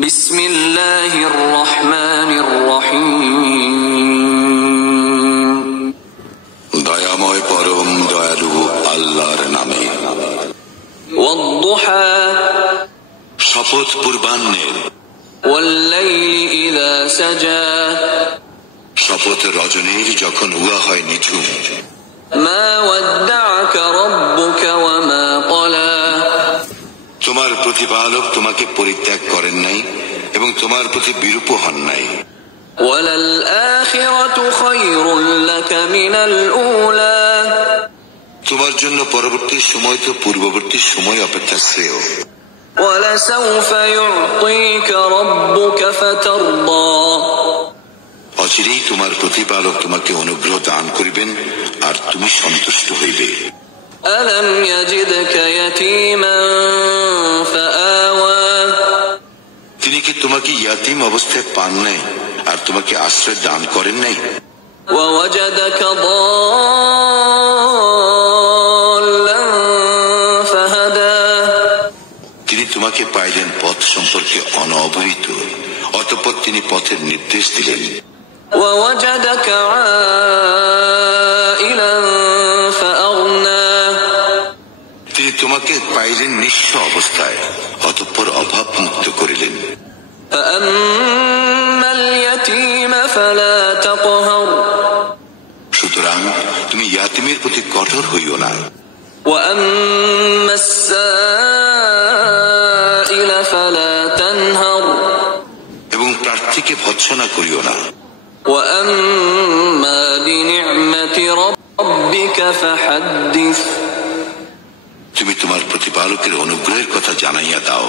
বিসমিল্লাহির রহমানির রহিম। দয়াময় পরম দয়ালু আল্লাহর নামে। ওয়াদ-দুহা, শপথ পূর্বাহ্নের। ওয়াল-লাইলি ইযা সাজা, শপথ রজনীর যখন উহা হয় নিঝুম। মা ওয়াদ্দা'আকা রাব্বুকা ওয়া মা ক্বালা, তোমার প্রতিপালক তোমাকে পরিত্যাগ করেন নাই এবং তোমার প্রতি বিরূপ হন নাই। ওয়ালাল আখিরাতু খায়রুল লাকা মিনাল উলা, তোমার জন্য পরবর্তী সময় তো পূর্ববর্তী সময় অপেক্ষা শ্রেয়। ওয়ালাসাউফা ইউ'তিকা রাব্বুকা ফাতারদা, অচিরেই তোমার প্রতিপালক তোমাকে অনুগ্রহ দান করিবেন আর তুমি সন্তুষ্ট হইবে। আলাম ইয়াজিদকা ইয়াতীমান ফাআওয়া, তিনি কি তোমাকে ইয়াতীম অবস্থায় পান নাই আর তোমাকে আশ্রয় দান করেন নাই? ওয়াওয়াজাদাকা দাল্লান ফাহাদা, তিনি তোমাকে পাইলেন পথ সম্পর্কে অনবহিত, অতঃপর তিনি পথের নির্দেশ দিলেন। ওয়াওয়াজাদাকা আইলান ফাআগনা, তিনি তোমাকে পাইলেন নিঃস্ব অবস্থায়, অতঃপর অভাব মুক্ত করিলেন। ফাআম্মাল ইয়াতীমা ফালা তাকহার, সুতরাং তুমি ইয়াতীমের প্রতি কঠোর হইও না। ওয়াম্মাস সাইলা ফালা তানহার, এবং প্রার্থীকে ভৎসনা করিও না। ওয়াম্মা বিনি'মাতি রাব্বিকা ফাহাদ্দিস, তুমি তোমার প্রতিপালকের অনুগ্রহের কথা জানাইয়া দাও।